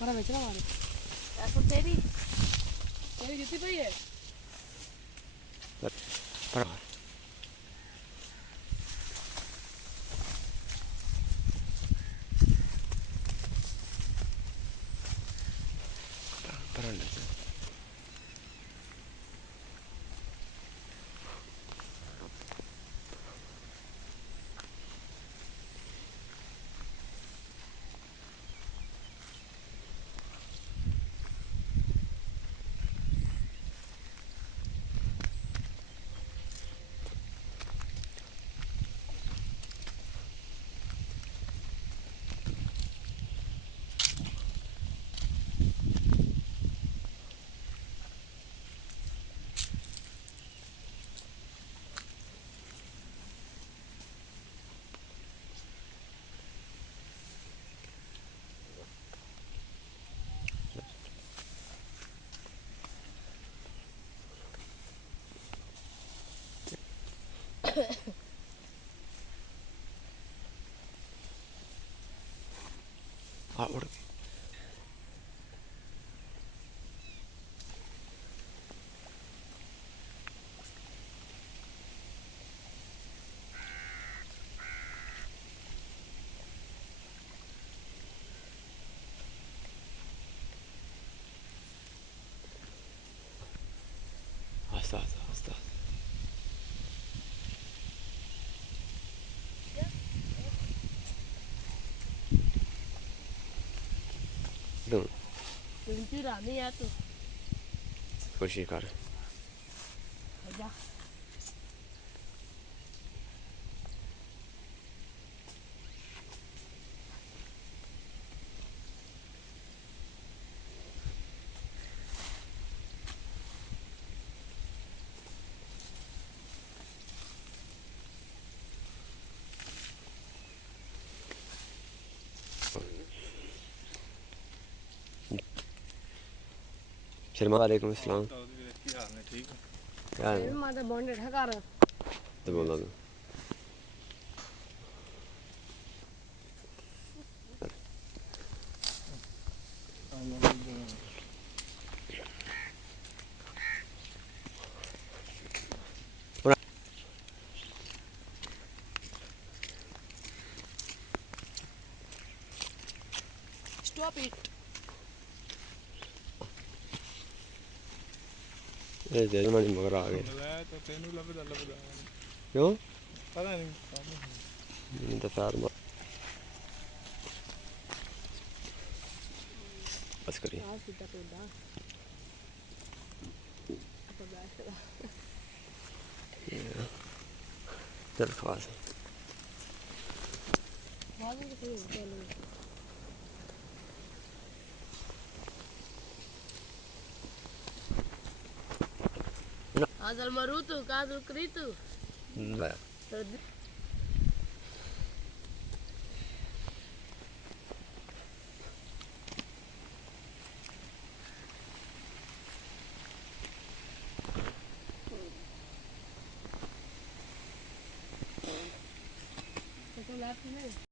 पर बेचना मारे ऐसा तेरी जुत्ती पई है पर उड़ आस्ता आस्ता आस्ता तुझी रानी है तू कोशिश कर जा शर्मा वालेकुम अस्सलाम क्या है माता बॉन्ड ठकार तो बोला तू स्टॉप इट ये जजमानी मगर आ गए तो तेनू लभदा क्यों पता नहीं तो प्यार बस करिए आज सीधा टोड़ा तो बैठ चल खास बाद में कोई होता नहीं Azal marutu, kadul kritu. لا Chocolate, né?